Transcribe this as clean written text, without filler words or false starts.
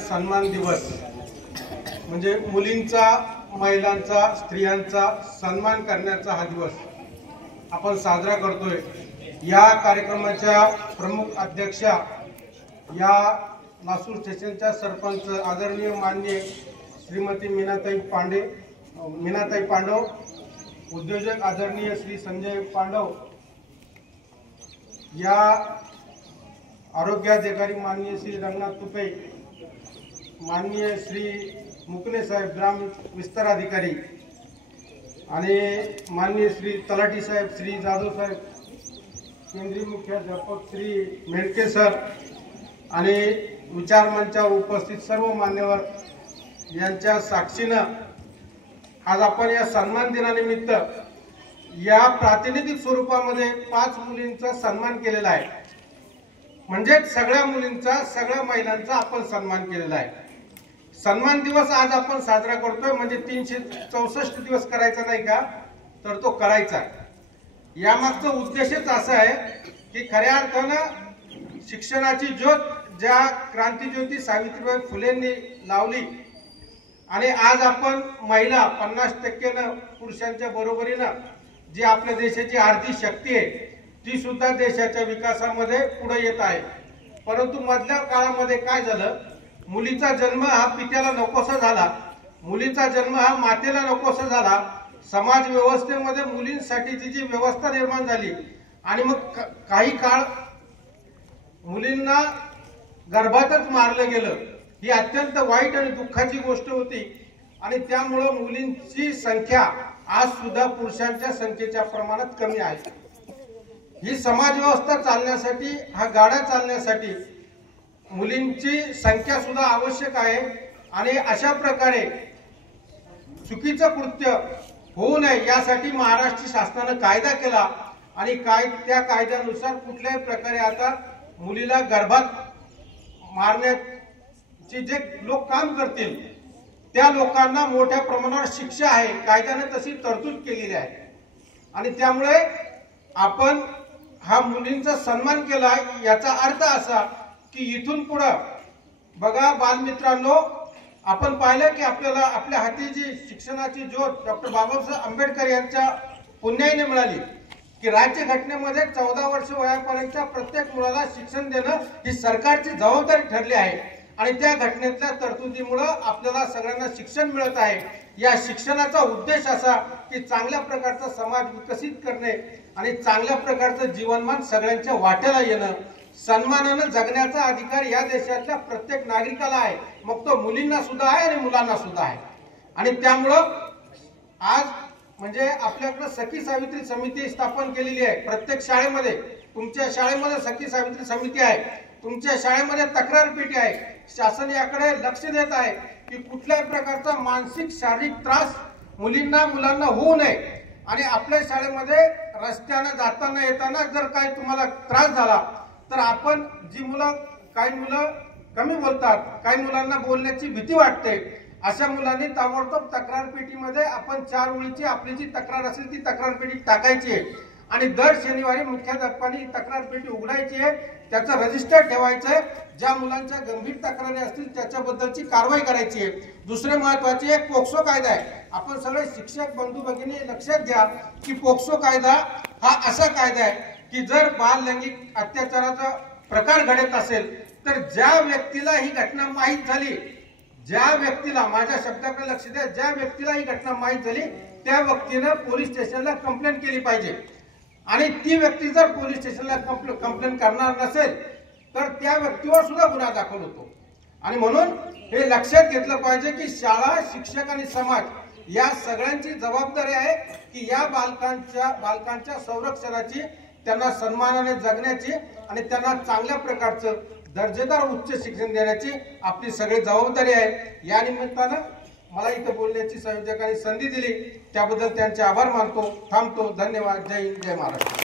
सन्मान दिवस म्हणजे मुलींचा, महिलांचा, स्त्रियांचा सन्मान करण्याचा हा दिवस आपण साजरा करतोय। या कार्यक्रमाच्या प्रमुख अध्यक्षा या लासूर स्टेशनच्या सरपंच आदरणीय माननीय श्रीमती मीनाताई पांडव, उद्योजक आदरणीय श्री संजय पांडव, या आरोग्याधिकारी माननीय श्री रंगनाथ तुपे, माननीय श्री मुकने साहेब ग्राम विस्तार अधिकारी आणि माननीय श्री तलाठी साहेब श्री जाधव साहेब, केंद्रीय मुख्याध्यापक श्री मेडके सर आणि विचार मंचावर उपस्थित सर्व मान्यवर यांच्या साक्षीनं आज आपण या सन्मान दिनानिमित्त या प्रातिनिधिक स्वरूपामध्ये 5 मुलींचा सन्मान केलेला आहे। म्हणजे सगळ्या मुलींचा, सगळ्या महिलांचा आपण सन्मान केलेला आहे। सन्मान दिवस आज आपण साजरा करतोय म्हणजे 364 दिवस करायचा नाही का, तर तो करायचा। यामागचा उद्देशच असा आहे की खऱ्या अर्थानं शिक्षणाची ज्योत ज्या क्रांतिज्योती सावित्रीबाई फुलेंनी लावली आणि आज आपण महिला 50% पुरुषांच्या बरोबरीनं जी आपल्या देशाची आर्थिक शक्ती आहे ती सुद्धा देशाच्या विकासामध्ये पुढे येत आहे। परंतु मधल्या काळामध्ये काय झालं, मुलीचा जन्म हा पित्याला नकोसा झाला, मुलीचा जन्म हा मातेला नकोसा झाला। समाज व्यवस्थेमध्ये मुलींसाठी जी व्यवस्था निर्माण झाली आणि मग काही काळ मुलींना गर्भातच मारलं गेलं, ही अत्यंत वाईट आणि दुःखाची गोष्ट होती। आणि त्यामुळे मुलींची संख्या आज सुद्धा पुरुषांच्या संख्येच्या प्रमाणात कमी आहे। ही समाज व्यवस्था चालण्यासाठी, हा गाडा चालण्यासाठी मुलींची संख्या सुद्धा आवश्यक आहे। आणि अशा प्रकारे चुकीचं कृत्य होऊ नये यासाठी महाराष्ट्र शासनाने कायदा केला आणि त्या कायद्यानुसार कुठल्याही प्रकारे आता मुलीला गर्भात मारण्याचे जे लोक काम करतील त्या लोकांना मोठ्या प्रमाणावर शिक्षा आहे, कायद्याने तशी तरतूद केलेली आहे। आणि त्यामुळे आपण हा मुलींचा सन्मान केला, याचा अर्थ असा की इथून पुढे बघा बालमित्रांनो, आपण पाहिलं की आपल्याला आपल्या हाती जी शिक्षणाची ज्योत डॉक्टर बाबासाहेब आंबेडकर यांच्या पुण्याईने मिळाली की राज्यघटनेमध्ये 14 वर्ष वयापर्यंतच्या प्रत्येक मुलाला शिक्षण देणं ही सरकारची जबाबदारी ठरली आहे। आणि त्या घटनेतल्या तरतुदीमुळे आपल्याला सगळ्यांना शिक्षण मिळत आहे। या शिक्षणाचा उद्देश असा की चांगल्या प्रकारचा समाज विकसित करणे आणि चांगल्या प्रकारचं जीवनमान सगळ्यांच्या वाट्याला येणं, सन्मानाने जगण्याचा अधिकार या देशातल्या प्रत्येक नागरिकाला आहे, मग तो मुलींना सुद्धा आहे आणि मुलांना सुद्धा आहे। आणि त्यामुळं आज म्हणजे आपल्याकडे सखी सावित्री समिती स्थापन केलेली आहे। प्रत्येक शाळेमध्ये, तुमच्या शाळेमध्ये सखी सावित्री समिती आहे, तुमच्या शाळेमध्ये तक्रार पेटी आहे। शासन याकडे लक्ष देत आहे की कुठल्याही प्रकारचा मानसिक शारीरिक त्रास मुलींना मुलांना होऊ नये। आणि आपल्या शाळेमध्ये रस्त्याने जाताना येताना जर काही तुम्हाला त्रास झाला तर आपण काही मुलं कमी बोलतात, काही मुलांना बोलण्याची भीती वाटते, अशा मुलांनी ताबडतोब तक्रार पेटीमध्ये आपण 4 ओळीची आपली जी तक्रार असेल ती तक्रार पेटी टाकायची आहे आणि दर शनिवारी मुख्याध्यापकांनी तक्रार पेटी उघडायची आहे, त्याचं रजिस्टर ठेवायचं आहे। ज्या मुलांच्या गंभीर तक्रारी असतील त्याच्याबद्दलची कारवाई करायची आहे। दुसरे महत्त्वाचे एक पोक्सो कायदा आहे। आपण सगळे शिक्षक बंधू भगिनी लक्षात घ्या की पोक्सो कायदा हा असा कायदा आहे की जर बाल लैंगिक अत्याचाराचा प्रकार घडत असेल तर ज्या व्यक्तीला ही घटना माहीत झाली, ज्या व्यक्तीला, माझ्या शब्दाकडे लक्ष द्या, ज्या व्यक्तीला ही घटना माहीत झाली त्या व्यक्तीने पोलीस स्टेशनला कंप्लेंट केली पाहिजे। आणि ती व्यक्ती जर पोलीस स्टेशनला कंप्लेंट करणार नसेल तर त्या व्यक्तीवर सुद्धा गुन्हा दाखल होतो। आणि म्हणून हे लक्षात घेतलं पाहिजे की शाळा, शिक्षक आणि समाज या सगळ्यांची जबाबदारी आहे की या बालकांच्या संरक्षणाची, त्यांना सन्मानाने जगण्याची आणि त्यांना चांगल्या प्रकारचं दर्जेदार उच्च शिक्षण देण्याची आपली सगळी जबाबदारी आहे। या निमित्तानं मला इथं बोलण्याची संयोजकांनी संधी दिली त्याबद्दल त्यांचे आभार मानतो, थांबतो। धन्यवाद। जय हिंद, जय महाराष्ट्र।